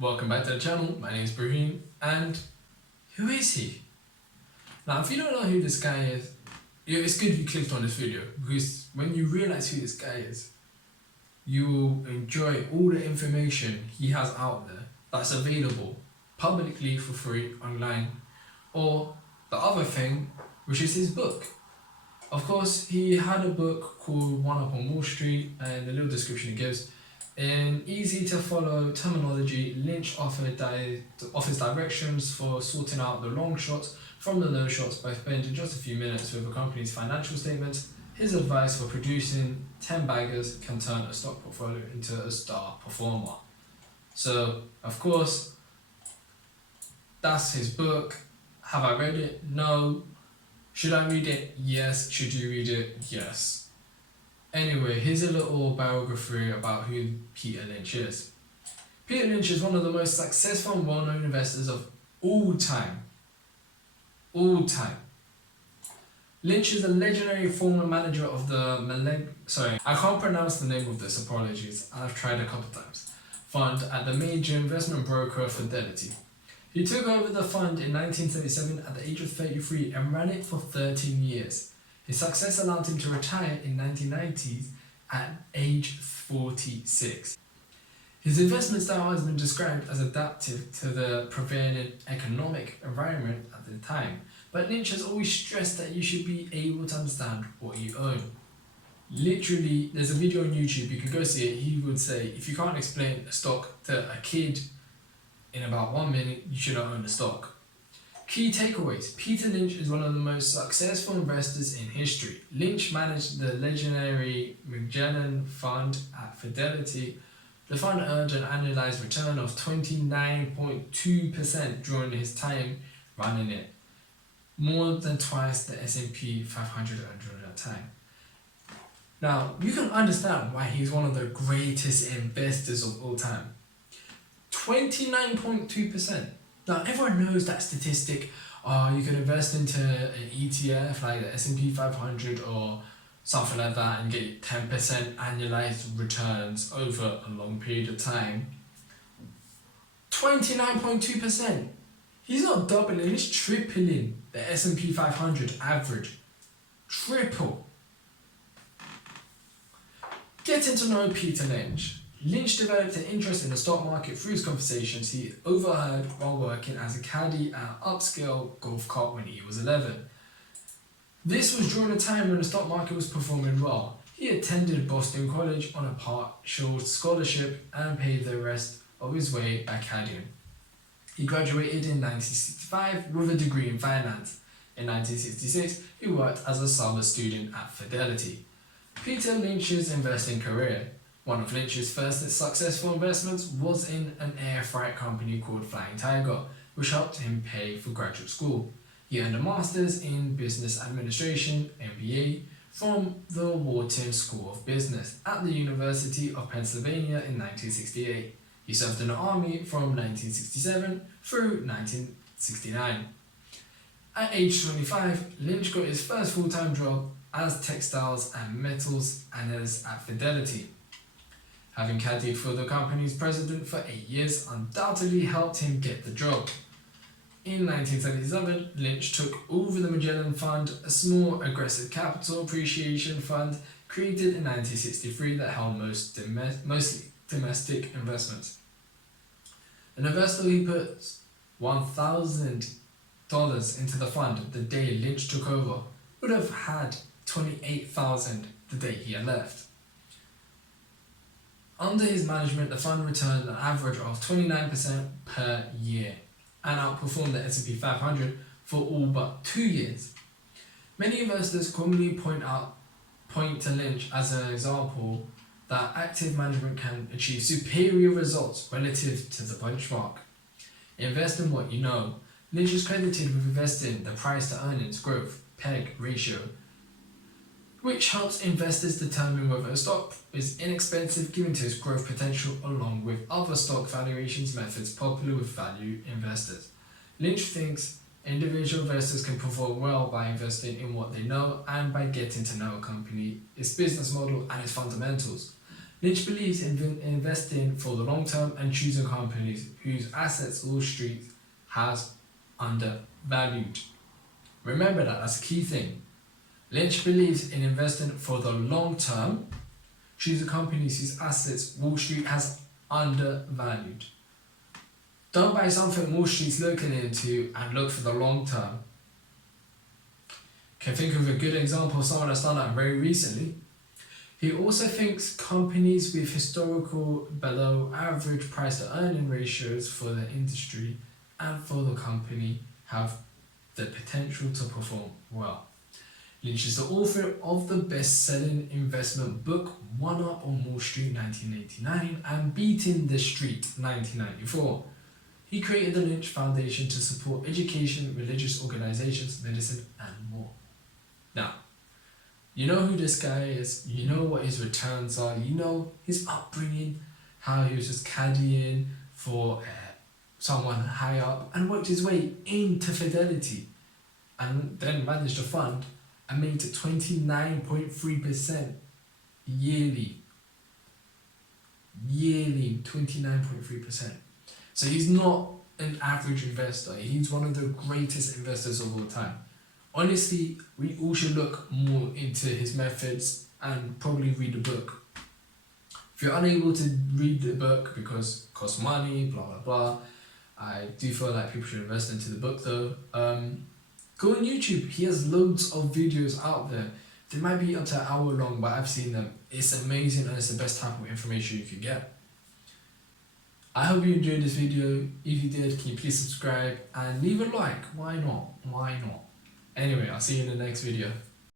Welcome back to the channel. My name is Brahim, and who is he? Now, if you don't know who this guy is, it's good you clicked on this video, because when you realize who this guy is, you will enjoy all the information he has out there that's available publicly for free online, or the other thing, which is his book. Of course, he had a book called One Up on Wall Street, and the little description he gives. In easy to follow terminology, Lynch offers directions for sorting out the long shots from the low shots by spending just a few minutes with a company's financial statements. His advice for producing 10 baggers can turn a stock portfolio into a star performer. So, of course, that's his book. Have I read it? No. Should I read it? Yes. Should you read it? Yes. Anyway, here's a little biography about who Peter Lynch is. Peter Lynch is one of the most successful and well-known investors of all time. Lynch is a legendary former manager of the I can't pronounce the name of this, apologies. I've tried a couple times. Fund at the major investment broker Fidelity. He took over the fund in 1977 at the age of 33 and ran it for 13 years. His success allowed him to retire in 1990s at age 46. His investment style has been described as adaptive to the prevailing economic environment at the time, but Lynch has always stressed that you should be able to understand what you own. Literally, there's a video on YouTube, you can go see it. He would say, if you can't explain a stock to a kid in about 1 minute, you should not own the stock. Key takeaways. Peter Lynch is one of the most successful investors in history. Lynch managed the legendary Magellan Fund at Fidelity. The fund earned an annualized return of 29.2% during his time running it, more than twice the S&P 500 earned during that time. Now, you can understand why he's one of the greatest investors of all time. 29.2%. Now, everyone knows that statistic. You can invest into an ETF like the S&P 500 or something like that and get 10% annualized returns over a long period of time. 29.2%. He's not doubling, he's tripling the S&P 500 average. Triple. Getting to know Peter Lynch. Lynch developed an interest in the stock market through his conversations he overheard while working as a caddy at an upscale golf cart when he was 11. This was during a time when the stock market was performing well. He attended Boston College on a partial scholarship and paid the rest of his way by caddying. He graduated in 1965 with a degree in finance. In 1966, he worked as a summer student at Fidelity. Peter Lynch's investing career. One of Lynch's first successful investments was in an air freight company called Flying Tiger, which helped him pay for graduate school. He earned a master's in business administration, MBA, from the Wharton School of Business at the University of Pennsylvania in 1968. He served in the army from 1967 through 1969. At age 25, Lynch got his first full-time job as textiles and metals analyst at Fidelity. Having caddied for the company's president for 8 years undoubtedly helped him get the job. In 1977, Lynch took over the Magellan Fund, a small aggressive capital appreciation fund created in 1963 that held mostly domestic investments. An investor who put $1,000 into the fund the day Lynch took over would have had $28,000 the day he had left. Under his management, the fund returned an average of 29% per year and outperformed the S&P 500 for all but 2 years. Many investors commonly point to Lynch as an example that active management can achieve superior results relative to the benchmark. Invest in what you know. Lynch is credited with investing the price to earnings growth PEG ratio, which helps investors determine whether a stock is inexpensive given to its growth potential, along with other stock valuations methods popular with value investors. Lynch thinks individual investors can perform well by investing in what they know and by getting to know a company, its business model and its fundamentals. Lynch believes in investing for the long term and choosing companies whose assets Wall Street has undervalued. Remember that's a key thing. Lynch believes in investing for the long term, choosing companies whose assets Wall Street has undervalued. Don't buy something Wall Street's looking into and look for the long term. Can think of a good example of someone that's done that very recently. He also thinks companies with historical below average price to earning ratios for the industry and for the company have the potential to perform well. Lynch is the author of the best-selling investment book One Up on Wall Street 1989 and Beating the Street 1994. He created the Lynch Foundation to support education, religious organizations, medicine, and more. Now, you know who this guy is, you know what his returns are, you know his upbringing, how he was just caddying for someone high up and worked his way into Fidelity and then managed to fund and made it 29.3% yearly. Yearly, 29.3%. So he's not an average investor, he's one of the greatest investors of all time. Honestly, we all should look more into his methods and probably read the book. If you're unable to read the book because it costs money, blah blah blah, I do feel like people should invest into the book though. Go on YouTube, he has loads of videos out there. They might be up to an hour long, but I've seen them. It's amazing and it's the best type of information you can get. I hope you enjoyed this video. If you did, can you please subscribe and leave a like? Why not? Why not? Anyway, I'll see you in the next video.